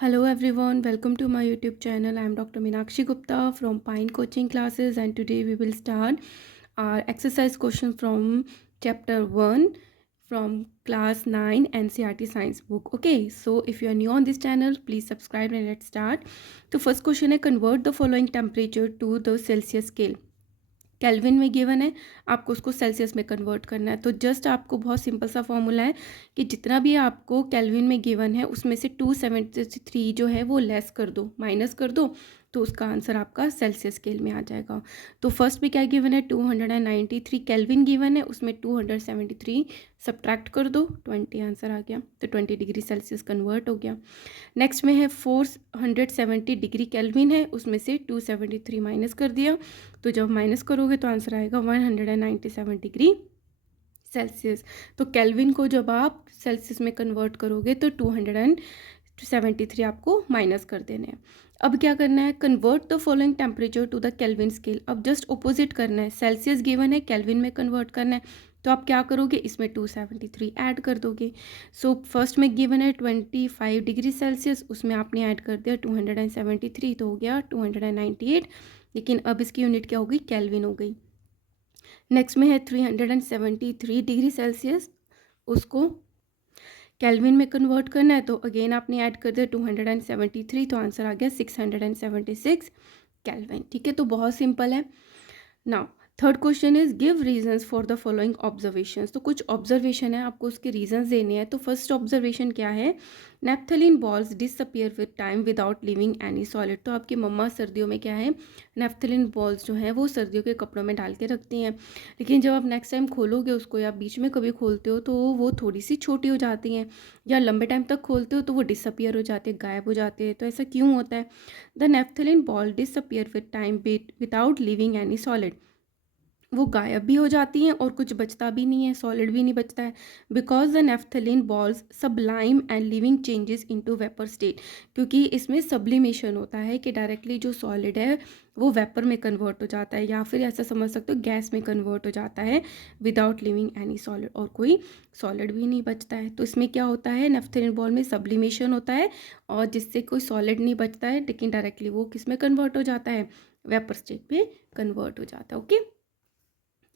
Hello everyone, welcome to my YouTube channel. I am Dr. Meenakshi Gupta from Pine Coaching Classes, and today we will start our exercise question from chapter 1 from class 9 NCERT science book. Okay, so if you are new on this channel, please subscribe and let's start. तो first question है, convert the following temperature to the Celsius scale. Kelvin में given है, आपको उसको Celsius में convert करना है। तो जस्ट आपको बहुत सिंपल सा फॉर्मूला है कि जितना भी आपको केल्विन में गिवन है उसमें से 273 जो है वो लेस कर दो, माइनस कर दो, तो उसका आंसर आपका सेल्सियस स्केल में आ जाएगा। तो फर्स्ट में क्या गिवन है, 293 केल्विन गिवन है, उसमें 273 सब्ट्रैक्ट कर दो, 20 आंसर आ गया। तो 20 डिग्री सेल्सियस कन्वर्ट हो गया। नेक्स्ट में है 470 डिग्री केल्विन है, उसमें से 273 माइनस कर दिया, तो जब माइनस करोगे तो आंसर आएगा 197 डिग्री सेल्सियस। तो केल्विन को जब आप सेल्सियस में कन्वर्ट करोगे तो 273 आपको माइनस कर देने हैं। अब क्या करना है, convert the following temperature to the Kelvin scale. अब जस्ट ऑपोजिट करना है, सेल्सियस गिवन है, केल्विन में कन्वर्ट करना है, तो आप क्या करोगे, इसमें 273 ऐड कर दोगे। सो फर्स्ट में गिवन है 25 डिग्री सेल्सियस, उसमें आपने ऐड कर दिया 273, तो हो गया 298, लेकिन अब इसकी यूनिट क्या हो गई, केल्विन हो गई। नेक्स्ट में है 373 डिग्री सेल्सियस, उसको केल्विन में कन्वर्ट करना है, तो अगेन आपने ऐड कर दिया 273, तो आंसर आ गया 676 केल्विन। ठीक है, तो बहुत सिंपल है। Now third question is give reasons for the following observations. तो कुछ ऑब्जर्वेशन है, आपको उसके रीजंस देने हैं। तो फर्स्ट ऑब्जर्वेशन क्या है, naphthalene balls disappear with time without leaving any solid. तो आपकी मम्मा सर्दियों में क्या है, नेफ्थलीन बॉल्स जो है वो सर्दियों के कपड़ों में डाल के रखती हैं, लेकिन जब आप नेक्स्ट टाइम खोलोगे उसको या बीच में कभी खोलते हो तो वो थोड़ी सी छोटी हो जाती हैं, या लंबे टाइम तक खोलते हो तो वो डिसअपियर हो जाते हैं, गायब हो जाते हैं। तो ऐसा क्यों होता है, the naphthalene ball disappear with time without leaving any solid. वो गायब भी हो जाती हैं और कुछ बचता भी नहीं है, सॉलिड भी नहीं बचता है। Because the naphthalene balls Sublime and living changes into vapour state. क्योंकि इसमें सब्लिमेशन होता है कि डायरेक्टली जो सॉलिड है वो वेपर में कन्वर्ट हो जाता है, या फिर ऐसा समझ सकते हो गैस में कन्वर्ट हो जाता है विदाउट लिविंग एनी सॉलिड, और कोई सॉलिड भी नहीं बचता है। तो इसमें क्या होता है, नेफ्थलीन बॉल में सब्लिमेशन होता है और जिससे कोई सॉलिड नहीं बचता है, लेकिन डायरेक्टली वो किस में कन्वर्ट हो जाता है, वेपर स्टेट में कन्वर्ट हो जाता है। ओके,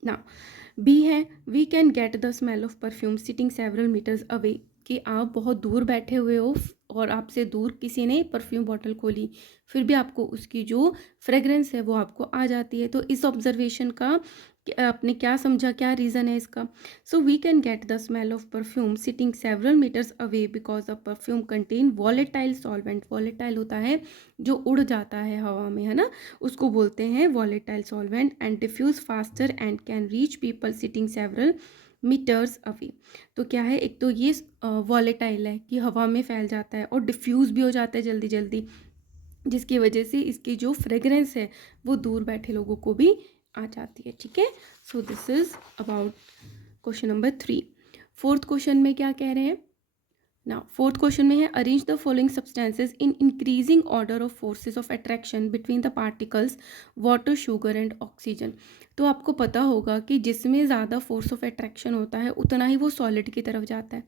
ना बी है, we can get the smell of perfume sitting several metres away. कि आप बहुत दूर बैठे हुए हो और आपसे दूर किसी ने परफ्यूम बॉटल खोली, फिर भी आपको उसकी जो फ्रेगरेंस है वो आपको आ जाती है। तो इस ऑब्जर्वेशन का आपने क्या समझा, क्या रीज़न है इसका। So we can get the smell of perfume sitting several metres away because the perfume contain volatile solvent. Volatile होता है जो उड़ जाता है हवा में, है ना, उसको बोलते हैं volatile solvent, and diffuse faster and can reach people sitting several metres away. तो क्या है, एक तो ये वॉलेटाइल है कि हवा में फैल जाता है, और डिफ्यूज़ भी हो जाता है जल्दी जल्दी, जिसकी वजह से इसकी जो फ्रेगरेंस है वो दूर बैठे लोगों को भी आ जाती है। ठीक है, so this is about question number 3। Fourth question में क्या कह रहे हैं, ना फोर्थ क्वेश्चन में है, arrange the following substances in increasing order of forces of attraction between the particles water, sugar and oxygen. तो आपको पता होगा कि जिसमें ज़्यादा फोर्स ऑफ अट्रैक्शन होता है उतना ही वो सॉलिड की तरफ जाता है,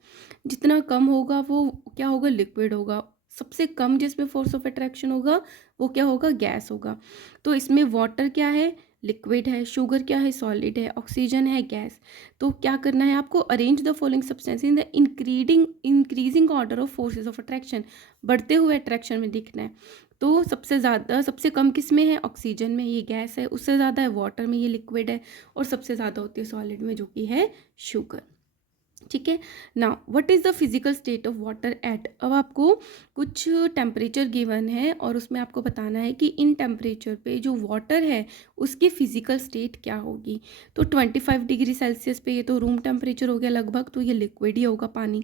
जितना कम होगा वो क्या होगा, लिक्विड होगा। सबसे कम जिसमें फोर्स ऑफ अट्रैक्शन होगा वो क्या होगा, गैस होगा। तो इसमें वाटर क्या है, लिक्विड है, शुगर क्या है, सॉलिड है, ऑक्सीजन है, गैस। तो क्या करना है आपको, arrange the following substance in the increasing order of forces of attraction, बढ़ते हुए अट्रैक्शन में दिखना है। तो सबसे ज़्यादा, सबसे कम किस में है, ऑक्सीजन में, ये गैस है, उससे ज़्यादा है वाटर में, ये लिक्विड है, और सबसे ज़्यादा होती है सॉलिड में जो कि है शुगर। ठीक है, now what is the physical state of water at. अब आपको कुछ टेम्परेचर गिवन है और उसमें आपको बताना है कि इन टेम्परेचर पे जो वाटर है उसकी फिजिकल स्टेट क्या होगी। तो 25 डिग्री सेल्सियस पे ये तो रूम टेम्परेचर हो गया लगभग, तो ये लिक्विड ही होगा पानी।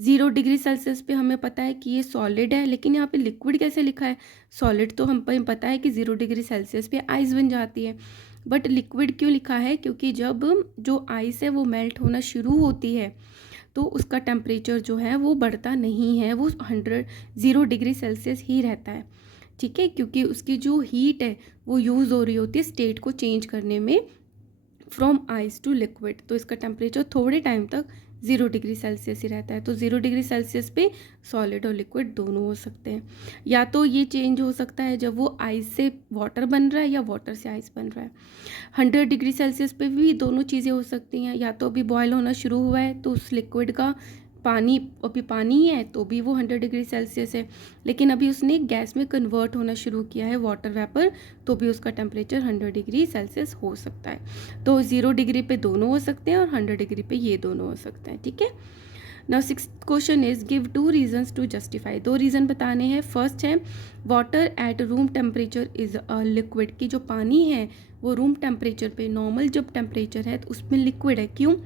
0 डिग्री सेल्सियस पे हमें पता है कि ये सॉलिड है, लेकिन यहाँ पे लिक्विड कैसे लिखा है, सॉलिड तो हम पे पता है कि 0 डिग्री सेल्सियस पे आइस बन जाती है, बट लिक्विड क्यों लिखा है, क्योंकि जब जो आइस है वो मेल्ट होना शुरू होती है तो उसका टेम्परेचर जो है वो बढ़ता नहीं है, वो 0 डिग्री सेल्सियस ही रहता है। ठीक है, क्योंकि उसकी जो हीट है वो यूज़ हो रही होती है स्टेट को चेंज करने में फ्रॉम आइस टू लिक्विड, तो इसका टेम्परेचर थोड़े टाइम तक 0 डिग्री सेल्सियस ही रहता है। तो 0 डिग्री सेल्सियस पे सॉलिड और लिक्विड दोनों हो सकते हैं। या तो ये चेंज हो सकता है जब वो आइस से वाटर बन रहा है या वाटर से आइस बन रहा है। 100 डिग्री सेल्सियस पे भी दोनों चीज़ें हो सकती हैं। या तो अभी बॉयल होना शुरू हुआ है तो उस लिक्विड का पानी, अभी पानी ही है तो भी वो 100 डिग्री सेल्सियस है, लेकिन अभी उसने गैस में कन्वर्ट होना शुरू किया है, वाटर वेपर, तो भी उसका टेम्परेचर 100 डिग्री सेल्सियस हो सकता है। तो 0 डिग्री पे दोनों हो सकते हैं और 100 डिग्री पे ये दोनों हो सकते हैं। ठीक है। Now 6th question is give 2 reasons to justify. 2 reason बताने हैं। फर्स्ट है water at room temperature is a liquid, की जो पानी है वो रूम टेम्परेचर पे, नॉर्मल जब टेम्परेचर है तो उसमें लिक्विड है। क्यों?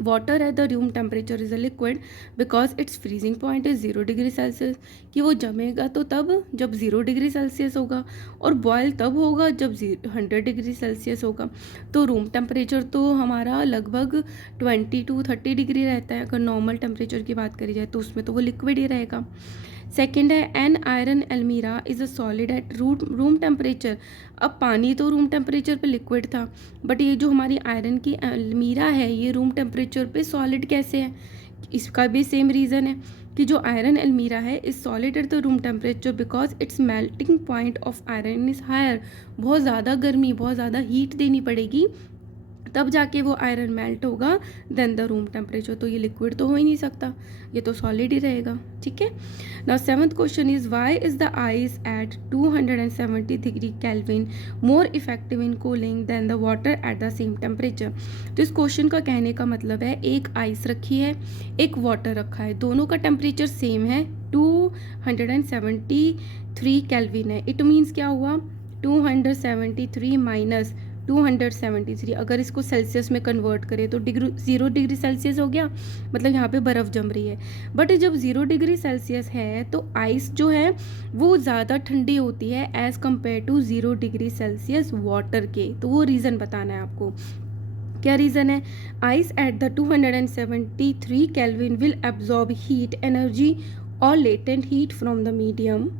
Water at the room temperature is a liquid because its freezing point is 0 degree Celsius, कि वो जमेगा तो तब जब 0 डिग्री सेल्सियस होगा और बॉयल तब होगा जब 100 डिग्री सेल्सियस होगा। तो रूम टेम्परेचर तो हमारा लगभग 20 to 30 डिग्री रहता है। अगर नॉर्मल टेम्परेचर की बात करी जाए तो उसमें तो वो लिक्विड ही रहेगा। सेकेंड है an iron almirah is a solid at room temperature. अब पानी तो रूम टेम्परेचर पे लिक्विड था, बट ये जो हमारी आयरन की एल्मीरा है ये रूम टेम्परेचर पे सॉलिड कैसे है? इसका भी सेम रीज़न है कि जो आयरन एल्मीरा है is solid at the room temperature because its melting point of iron is higher. बहुत ज़्यादा गर्मी, बहुत ज़्यादा हीट देनी पड़ेगी तब जाके वो आयरन मेल्ट होगा देन द रूम टेम्परेचर। तो ये लिक्विड तो हो ही नहीं सकता, ये तो सॉलिड ही रहेगा। ठीक है। Now 7th question is why is the ice at 270 degree Kelvin more effective in cooling than the water at the same temperature. तो इस क्वेश्चन का कहने का मतलब है एक आइस रखी है, एक वाटर रखा है, दोनों का टेम्परेचर सेम है, 273 केल्विन है। इट मीन्स क्या हुआ? 273 माइनस 273, अगर इसको सेल्सियस में कन्वर्ट करें तो 0 डिग्री सेल्सियस हो गया, मतलब यहाँ पे बर्फ़ जम रही है। बट जब 0 डिग्री सेल्सियस है तो आइस जो है वो ज़्यादा ठंडी होती है as compare to 0 degree Celsius water के। तो वो रीज़न बताना है आपको। क्या रीज़न है? Ice at the 273 kelvin will absorb heat energy और latent heat from the medium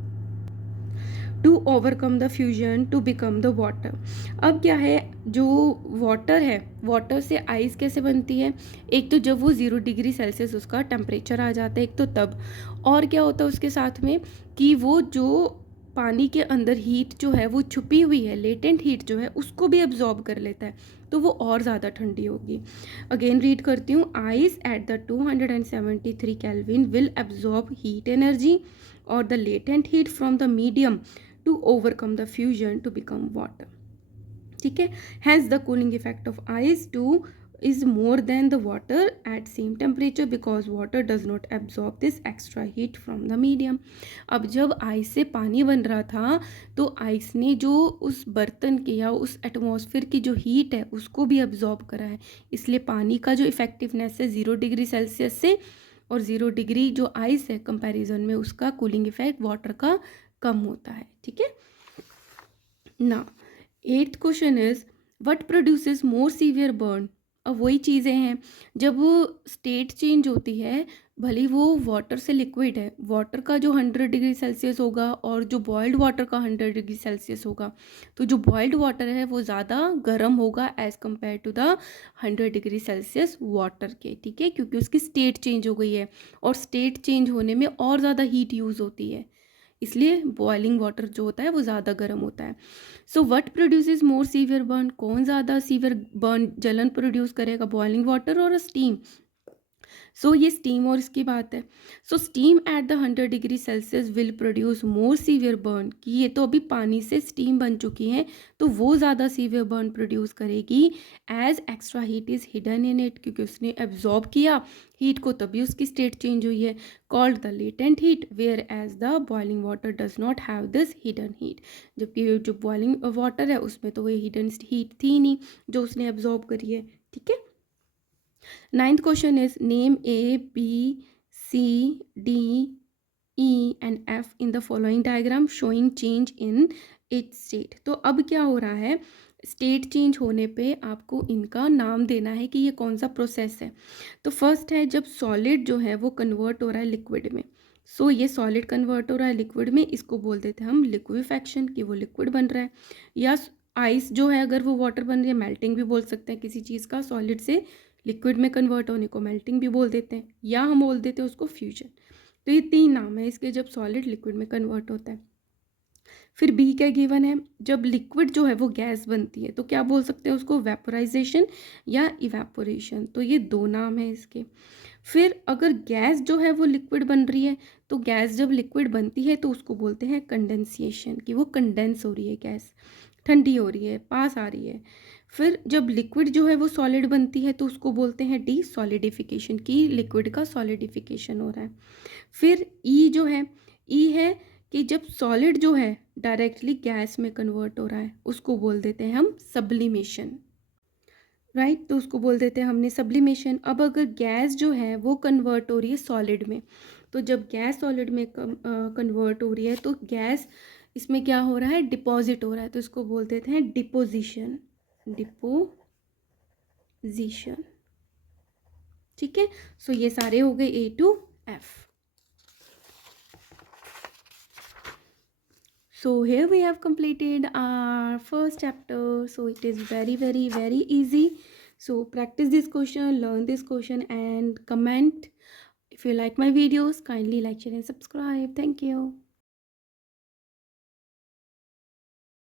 to overcome the fusion to become the water. अब क्या है, जो वाटर है, वाटर से आइस कैसे बनती है? एक तो जब वो 0 डिग्री सेल्सियस उसका टेम्परेचर आ जाता है, एक तो तब, और क्या होता है उसके साथ में कि वो जो पानी के अंदर हीट जो है वो छुपी हुई है, लेटेंट हीट जो है उसको भी एब्जॉर्ब कर लेता है, तो वो और ज़्यादा ठंडी होगी। अगेन रीड करती हूँ। Ice at the 273 kelvin will absorb heat energy और the latent heat from the medium to overcome the fusion to become water. ठीक है। hence the cooling effect of ice too is more than the water at same temperature because water does not absorb this extra heat from the medium. अब जब ice से पानी बन रहा था तो आइस ने जो उस बर्तन के या उस एटमॉस्फेयर की जो हीट है उसको भी एब्जॉर्ब करा है, इसलिए पानी का जो इफेक्टिवनेस है 0 डिग्री सेल्सियस से और 0 डिग्री जो आइस है कंपैरिजन में उसका कूलिंग इफेक्ट वाटर का कम होता है। ठीक है ना। 8th question is what produces more severe burn. अब वही चीज़ें हैं, जब स्टेट चेंज होती है, भले वो वाटर से लिक्विड है, वाटर का जो 100 डिग्री सेल्सियस होगा और जो बॉइल्ड वाटर का 100 डिग्री सेल्सियस होगा, तो जो बॉइल्ड वाटर है वो ज़्यादा गर्म होगा as compare to the 100 degree Celsius water के। ठीक है, क्योंकि उसकी स्टेट चेंज हो गई है और स्टेट चेंज होने में और ज़्यादा हीट यूज़ होती है, इसलिए बॉइलिंग वाटर जो होता है वो ज़्यादा गर्म होता है। So what produces more severe burn, कौन ज़्यादा सीवियर बर्न जलन प्रोड्यूस करेगा, बॉइलिंग वाटर और स्टीम? सो ये स्टीम और इसकी बात है। So steam at the 100 degree Celsius will produce more severe burn, कि ये तो अभी पानी से स्टीम बन चुकी है तो वो ज़्यादा सीवियर बर्न प्रोड्यूस करेगी as extra heat is hidden in it, क्योंकि उसने एब्जॉर्ब किया हीट को तभी उसकी स्टेट चेंज हुई है, called the latent heat, whereas the boiling water does not have this hidden heat. जबकि जो बॉइलिंग वाटर है उसमें तो वो हिडन हीट थी नहीं जो उसने एब्जॉर्ब करी है। ठीक है। 9th question is name A, B, C, D, E and F in the following diagram showing change in its state। तो अब क्या हो रहा है, स्टेट चेंज होने पे आपको इनका नाम देना है कि ये कौन सा प्रोसेस है। तो फर्स्ट है जब सॉलिड जो है वो कन्वर्ट हो रहा है लिक्विड में। सो ये सॉलिड कन्वर्ट हो रहा है लिक्विड में, इसको बोल देते हैं हम लिक्विफेक्शन, कि वो लिक्विड बन रहा है। या आइस जो है अगर वो वाटर बन रही है, मेल्टिंग भी बोल सकते हैं किसी चीज़ का, सॉलिड से लिक्विड में कन्वर्ट होने को मेल्टिंग भी बोल देते हैं, या हम बोल देते हैं उसको फ्यूजन। तो ये 3 नाम है इसके जब सॉलिड लिक्विड में कन्वर्ट होता है। फिर बी क्या गिवन है, जब लिक्विड जो है वो गैस बनती है तो क्या बोल सकते हैं उसको, वेपोराइजेशन या इवेपोरेशन। तो ये 2 नाम है इसके। फिर अगर गैस जो है वो लिक्विड बन रही है, तो गैस जब लिक्विड बनती है तो उसको बोलते हैं कंडेंसिएशन, कि वो कंडेंस हो रही है, गैस ठंडी हो रही है, पास आ रही है। फिर जब लिक्विड जो है वो सॉलिड बनती है तो उसको बोलते हैं डीसॉलिडिफिकेशन, कि लिक्विड का सॉलिडिफिकेशन हो रहा है। फिर ई जो है, ई है कि जब सॉलिड जो है डायरेक्टली गैस में कन्वर्ट हो रहा है उसको बोल देते हैं हम सब्लिमेशन, राइट। तो उसको बोल देते हैं हमने सब्लिमेशन। अब अगर गैस जो है वो कन्वर्ट हो रही है सॉलिड में, तो जब गैस सॉलिड में कन्वर्ट हो रही है तो गैस इसमें क्या हो रहा है, डिपॉजिट हो रहा है, तो इसको बोल देते हैं डिपोजिशन, डिपोजिशन। ठीक है, सो ये सारे हो गए A to F। So here we have completed our first chapter. So it is very easy. So practice this question, learn this question and comment. If you like my videos, kindly like, share and subscribe. Thank you.